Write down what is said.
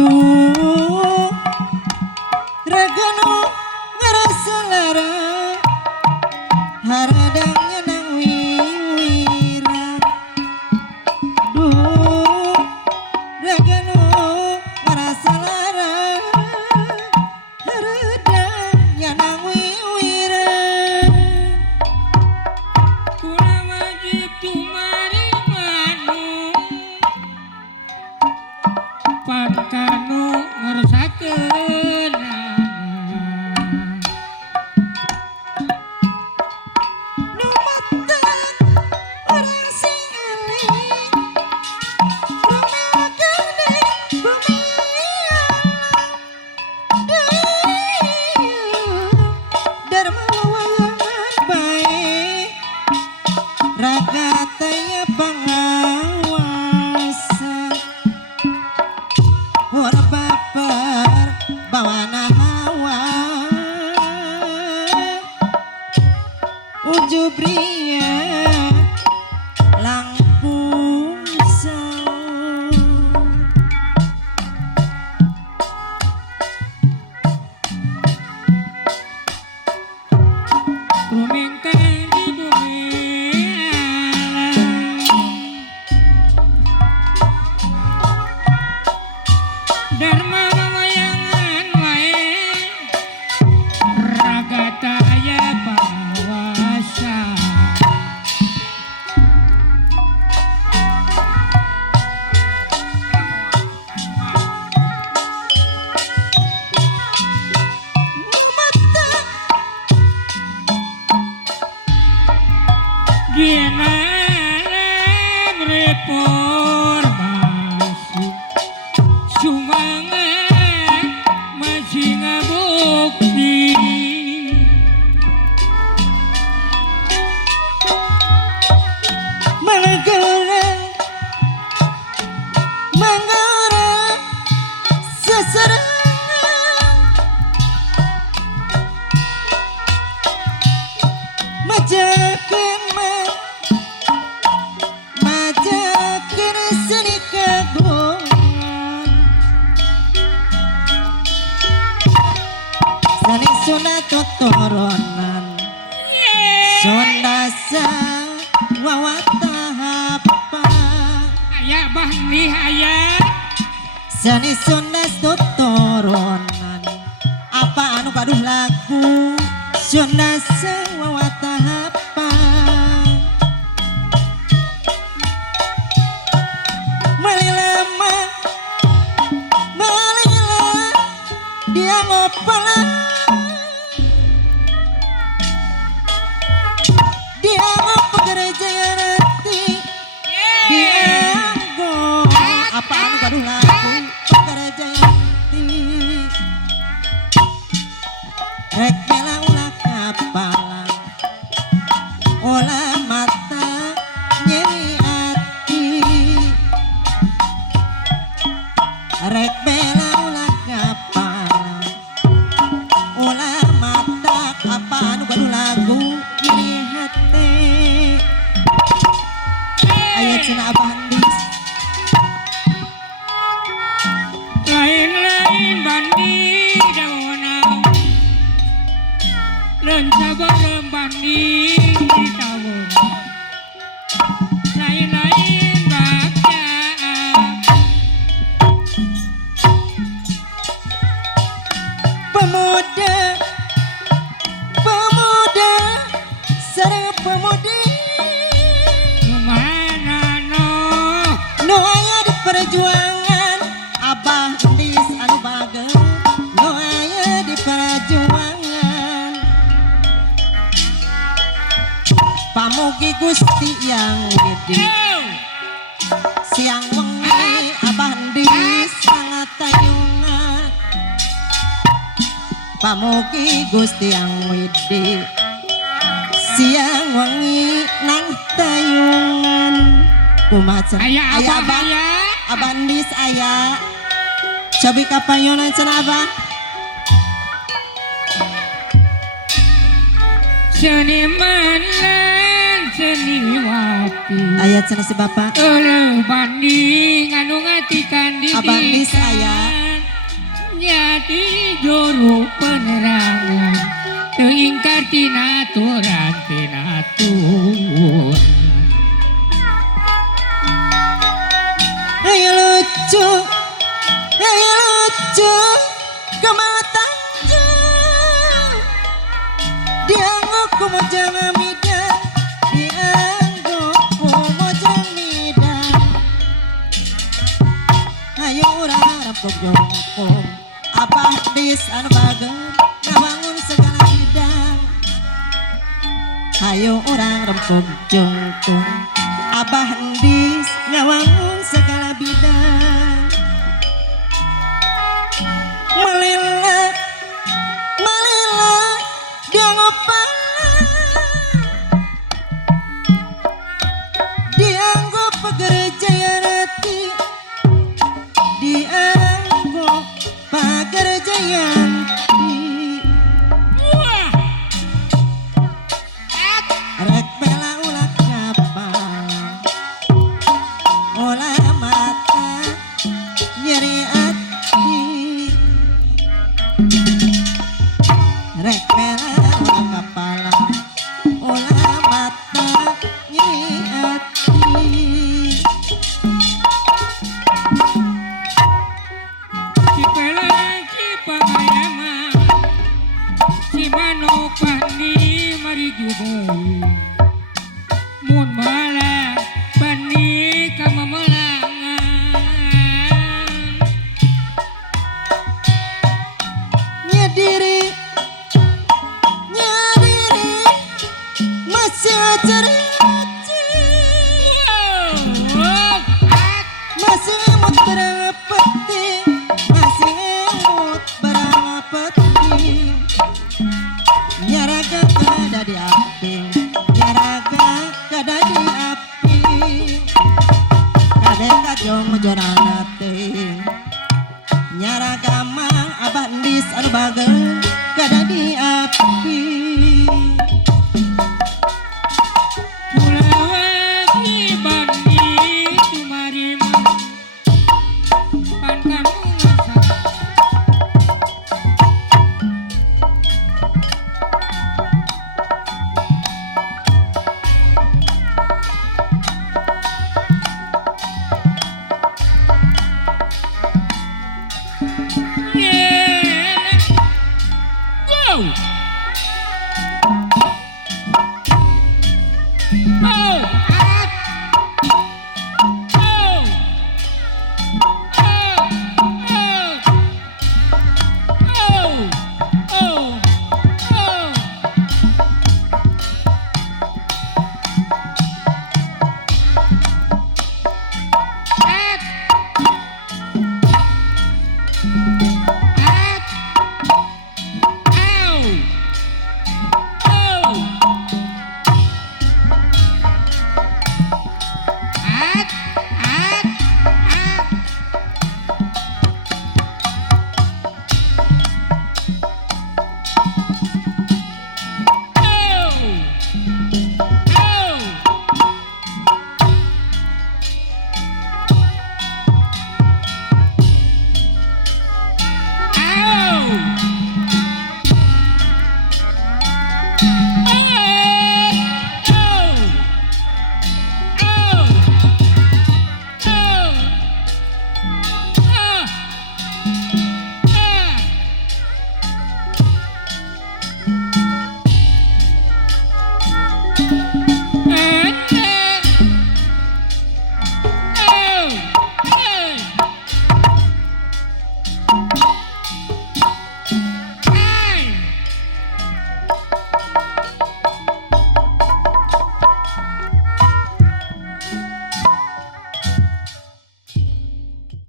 Duh raganu ngerasa lara haradangnya nang wiwira. Duh raganu ngerasa lara haradangnya nang wiwira. Kurang wajib tumari manu pakanu ngersakeun Numatan orang sing eling Romeo gandeng bumi Dharma wayangan baik Raga taya pengawasan Ora baper bawana hawa Ujub ria langkung saw rumengkang di bumi Dharma wayangan wae raga daya pawasa mata Ginalam reformasi Sumangat masih ngabukti Manggarang Manggarang seserangan Majakan Majakan seni kagungan Seni sunat tuturunan Sundasa wawatahapa Aya bahni aya Seni sundas tuturunan Apa anu kaduh lagu Sundasa wawatahapa Malilama Malila Dia mau pelan Dia mau pegereja ya rati Dianggo apa anu gaduh lagu pegereja ya rati Rek bela ulah kapalang Olah mata nyewi ati Rek bela ulah kapalang Olah mata apa anu gaduh lagu ini hati Ayat cenah Abah Andis lain-lain bandi daunau dan sabarem bandi tahun lain-lain baca pemuda pemuda sareng pemudi mana no nu aya di perjuangan Abah Andis anu bagel nu aya di perjuangan pamugi Gusti yang widi siang wengi Abah Andis sangat tayungan pamugi Gusti yang widi siang wengi nang tayungan kumaha aya aya apa Abah aya Abah Andis aya cobi kapayonan cenah Abah seniman lan seniwati ayat cenah si Bapak Banding anu ngatikan di Abah Andis aya jadi juru penerangan teingkar tina aturan tina aturan. Ayo lucu, kematan dianggo mo jangan mida, dianggo mo jangan mida. Ayo urang rampok jongkong, abah dis anu bager ngawangun segala bidang. Ayo urang rampok jongkong, abah dis ngawangun segala bidang. Malila, dia ngopala, dianggo pekerjaan hati, dianggo pekerjaan hati. Wah, Rek bela ulah kapal, olah mata nyeri hati. Rek bela ulah kapal, olah mata nyeri hati. si pelang si pangayama, si manopani mari judul. Mun malah pani kamamelangan. Nyadiri masih cerci, Wow, masih emut barang peti, masih emut barang peti. Nyaraga kada di api, nyaraga kada di api. Kadang kajong jora